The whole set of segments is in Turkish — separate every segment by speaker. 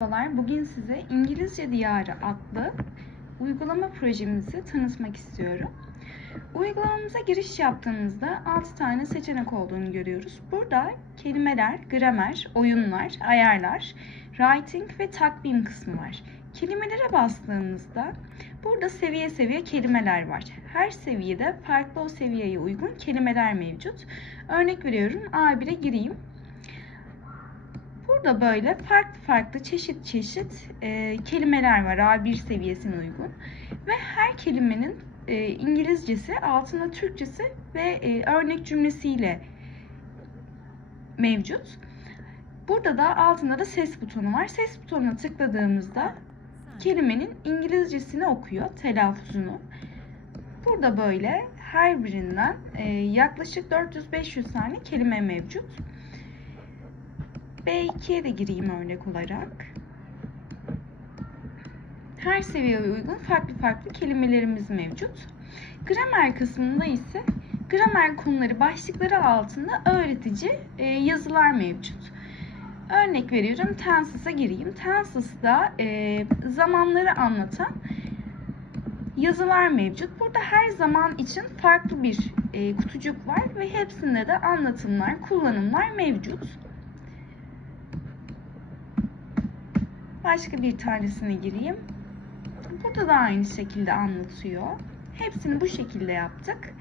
Speaker 1: Merhabalar, bugün size İngilizce Diyarı adlı uygulama projemizi tanıtmak istiyorum. Uygulamamıza giriş yaptığımızda 6 tane seçenek olduğunu görüyoruz. Burada kelimeler, gramer, oyunlar, ayarlar, writing ve takvim kısmı var. Kelimelere bastığımızda burada seviye seviye kelimeler var. Her seviyede farklı o seviyeye uygun kelimeler mevcut. Örnek veriyorum A1'e gireyim. Burada böyle farklı farklı çeşit çeşit e, kelimeler var A1 seviyesine uygun. Ve her kelimenin e, İngilizcesi, altında Türkçesi ve e, örnek cümlesiyle mevcut. Burada da altında da ses butonu var. Ses butonuna tıkladığımızda kelimenin İngilizcesini okuyor, telaffuzunu. Burada böyle her birinden e, yaklaşık 400-500 tane kelime mevcut. B2'ye de gireyim örnek olarak. Her seviyeye uygun farklı farklı kelimelerimiz mevcut. Gramer kısmında ise gramer konuları başlıkları altında öğretici e, yazılar mevcut. Örnek veriyorum tenses'e gireyim. Tenses'da e, zamanları anlatan yazılar mevcut. Burada her zaman için farklı bir e, kutucuk var ve hepsinde de anlatımlar, kullanımlar mevcut. Başka bir tanesine gireyim. Burada da aynı şekilde anlatıyor. Hepsini bu şekilde yaptık.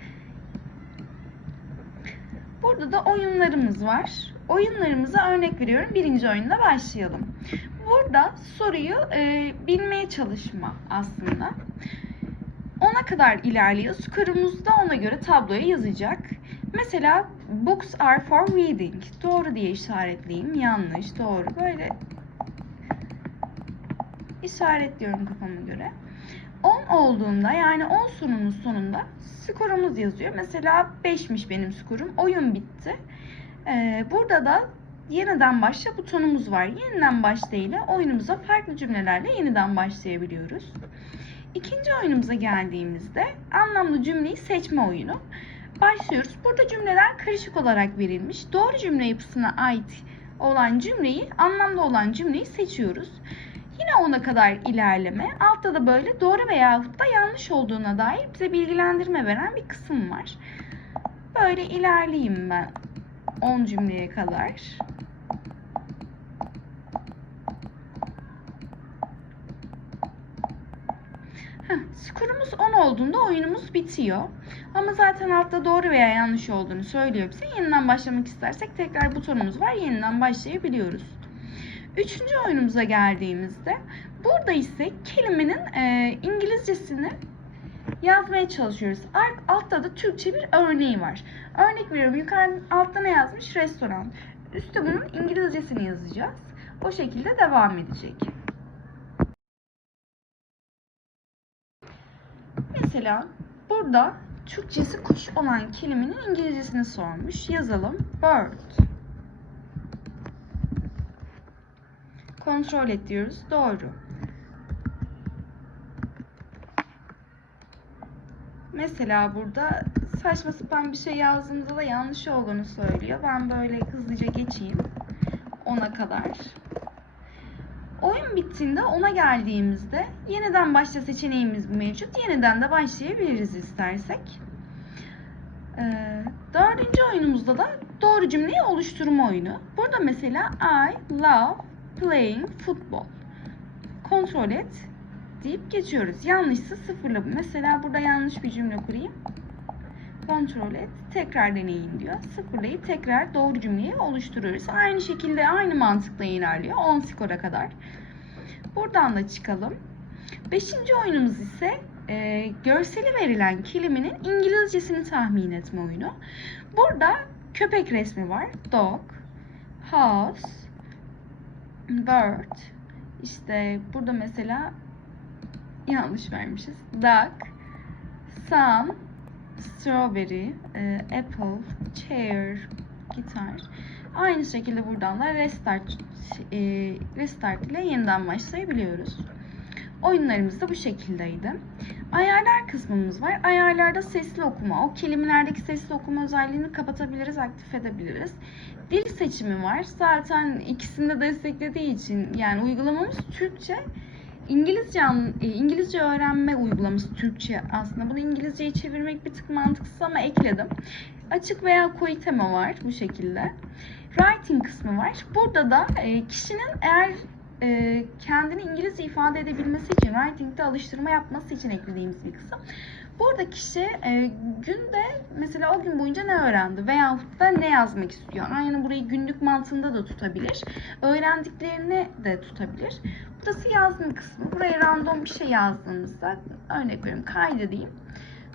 Speaker 1: Burada da oyunlarımız var. Oyunlarımıza örnek veriyorum. Birinci oyunda başlayalım. Burada soruyu e, bilmeye çalışma aslında. Ona kadar ilerliyor. Skorumuz da ona göre tabloya yazacak. Mesela books are for reading. Doğru diye işaretleyeyim. Yanlış, doğru. Böyle işaretliyorum kafama göre. 10 olduğunda yani 10 sorunun sonunda skorumuz yazıyor. Mesela 5'miş benim skorum. Oyun bitti. Ee, burada da yeniden başla butonumuz var. Yeniden başla ile oyunumuza farklı cümlelerle yeniden başlayabiliyoruz. İkinci oyunumuza geldiğimizde anlamlı cümleyi seçme oyunu. Başlıyoruz. Burada cümleler karışık olarak verilmiş. Doğru cümle yapısına ait olan cümleyi, anlamlı olan cümleyi seçiyoruz. Yine ona kadar ilerleme. Altta da böyle doğru veya da yanlış olduğuna dair bize bilgilendirme veren bir kısım var. Böyle ilerleyeyim ben 10 cümleye kadar. Skorumuz 10 olduğunda oyunumuz bitiyor. Ama zaten altta doğru veya yanlış olduğunu söylüyor bize. Yeniden başlamak istersek tekrar butonumuz var. Yeniden başlayabiliyoruz. Üçüncü oyunumuza geldiğimizde burada ise kelimenin e, İngilizcesini yazmaya çalışıyoruz. Alt, altta da Türkçe bir örneği var. Örnek veriyorum yukarı altta ne yazmış? Restoran. Üstte bunun İngilizcesini yazacağız. O şekilde devam edecek. Mesela burada Türkçesi kuş olan kelimenin İngilizcesini sormuş. Yazalım. Bird. Kontrol et diyoruz. Doğru. Mesela burada saçma sapan bir şey yazdığımızda da yanlış olduğunu söylüyor. Ben böyle hızlıca geçeyim. Ona kadar. Oyun bittiğinde ona geldiğimizde yeniden başla seçeneğimiz mevcut. Yeniden de başlayabiliriz istersek. Ee, dördüncü oyunumuzda da doğru cümleyi oluşturma oyunu. Burada mesela I love playing football. Kontrol et deyip geçiyoruz. Yanlışsa sıfırla. Mesela burada yanlış bir cümle kurayım. Kontrol et. Tekrar deneyin diyor. Sıfırlayıp tekrar doğru cümleyi oluşturuyoruz. Aynı şekilde aynı mantıkla ilerliyor. 10 skora kadar. Buradan da çıkalım. Beşinci oyunumuz ise e, görseli verilen kelimenin İngilizcesini tahmin etme oyunu. Burada köpek resmi var. Dog, house, bird. İşte burada mesela yanlış vermişiz. Duck, sun, strawberry, e, apple, chair, gitar. Aynı şekilde buradan da restart e, restart ile yeniden başlayabiliyoruz. Oyunlarımız da bu şekildeydi. Ayarlar kısmımız var. Ayarlarda sesli okuma. O kelimelerdeki sesli okuma özelliğini kapatabiliriz, aktif edebiliriz. Dil seçimi var. Zaten ikisini de desteklediği için yani uygulamamız Türkçe. İngilizce e, İngilizce öğrenme uygulaması Türkçe aslında. Bunu İngilizceye çevirmek bir tık mantıksız ama ekledim. Açık veya koyu tema var bu şekilde. Writing kısmı var. Burada da e, kişinin eğer e, kendini İngilizce ifade edebilmesi için, writing'de alıştırma yapması için eklediğimiz bir kısım. Burada kişi e, günde mesela o gün boyunca ne öğrendi veyahut da ne yazmak istiyor. Aynı burayı günlük mantığında da tutabilir. Öğrendiklerini de tutabilir. Burası yazma kısmı. Buraya random bir şey yazdığımızda örnek veriyorum kaydedeyim.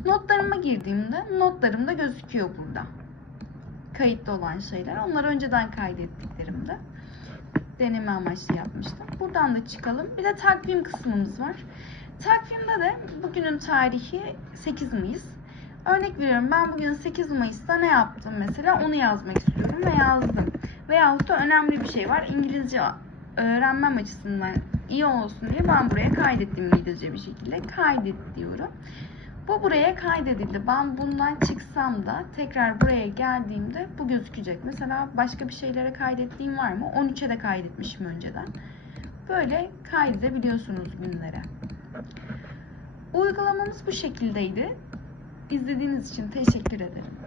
Speaker 1: Notlarıma girdiğimde notlarım da gözüküyor burada. Kayıtlı olan şeyler. Onlar önceden kaydettiklerimde deneme amaçlı yapmıştım. Buradan da çıkalım. Bir de takvim kısmımız var. Takvimde de bugünün tarihi 8 Mayıs. Örnek veriyorum ben bugün 8 Mayıs'ta ne yaptım mesela onu yazmak istiyorum ve yazdım. Veyahut da önemli bir şey var. İngilizce öğrenmem açısından iyi olsun diye ben buraya kaydettim İngilizce bir şekilde. Kaydet diyorum. Bu buraya kaydedildi. Ben bundan çıksam da tekrar buraya geldiğimde bu gözükecek. Mesela başka bir şeylere kaydettiğim var mı? 13'e de kaydetmişim önceden. Böyle kaydedebiliyorsunuz günlere. Uygulamamız bu şekildeydi. İzlediğiniz için teşekkür ederim.